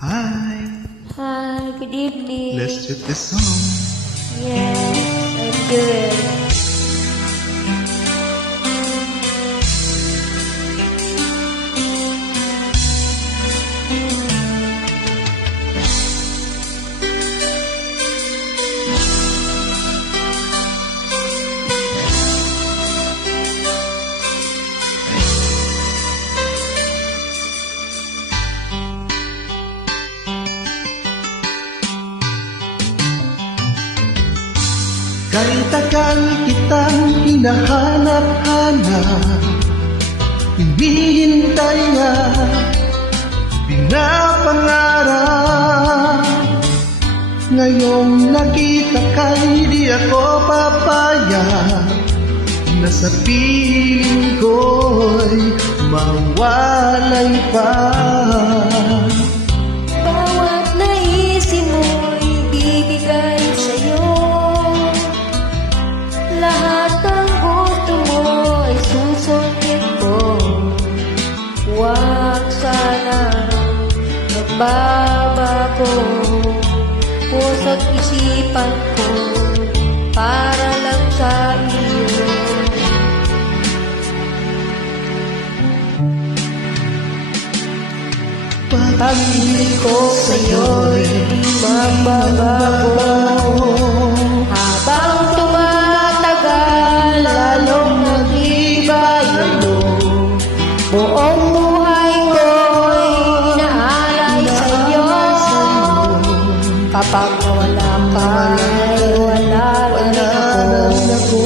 Hi, Hi, good evening. let's check this song. Yes, I'm good. Kay tagal kitang hinahanap-hanap, hinihintay nga, pinapangarap. Ngayong nakita ka'y di ako papayag, na sa piling ko'y mawalay pa. Bawat naisip mo'y bibigay sa'yo. Lahat ng gusto mo ay susundin ko. Huwag sana magbabago puso't isipan ko para lang sa iyo. Pag-ibig ko sa'yo'y magbabago. Habang tumatagal, lalong nag-iba yun. Buong buhay ko'y inaalay sa'yo. Kapag wala ka, ay wala rin ako.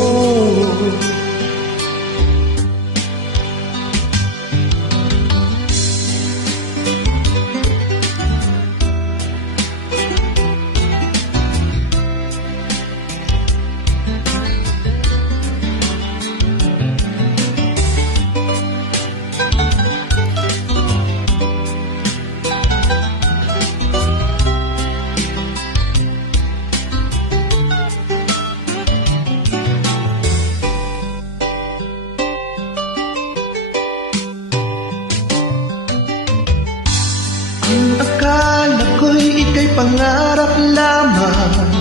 Ang akala ko'y ika'y pangarap lamang,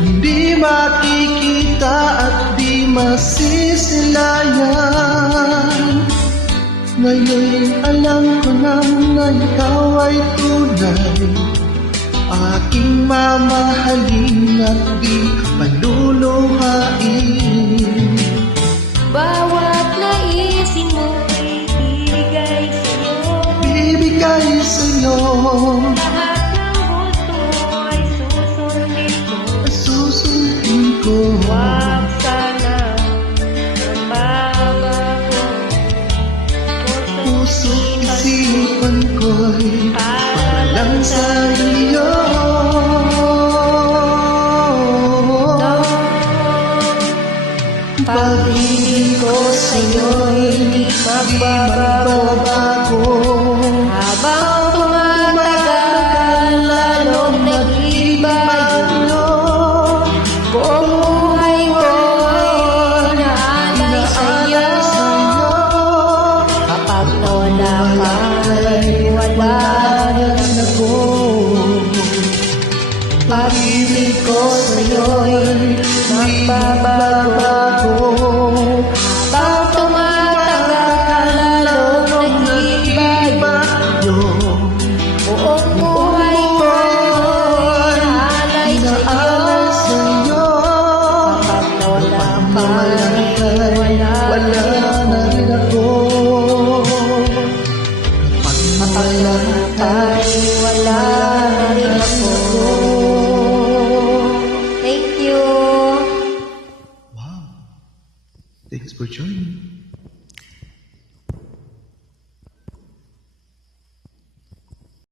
hindi makikita at di masisilayan. Ngayon'y alam ko na ikaw ay tunay, aking mamahalin at di paluluhain. Bawat naisip mo'y bibigay sa'yo. Bibigay sa'yo, Lahat ng gusto mo ay susundin ko. susundin ko. Huwag sana magbabago Puso't isipan ko'y para lang sa iyo. Pag-ibig ko sa'yo'y di magbabago. Habang tumatagal, lalong nag-iba yun. Buong buhay ko'y inaalay sa'yo. Kapag nawala ka, ay wala rin ako. Pag-ibig ko sa'yo'y magbabago. Habang tumatagal, lalong nag-iba yun. Buong buhay ko'y inaalay sa'yo. Kapag nawala ka, ay wala na rin ako. Kapag nawala ka, ay wala rin ako. Thank you. Wow, thanks for joining.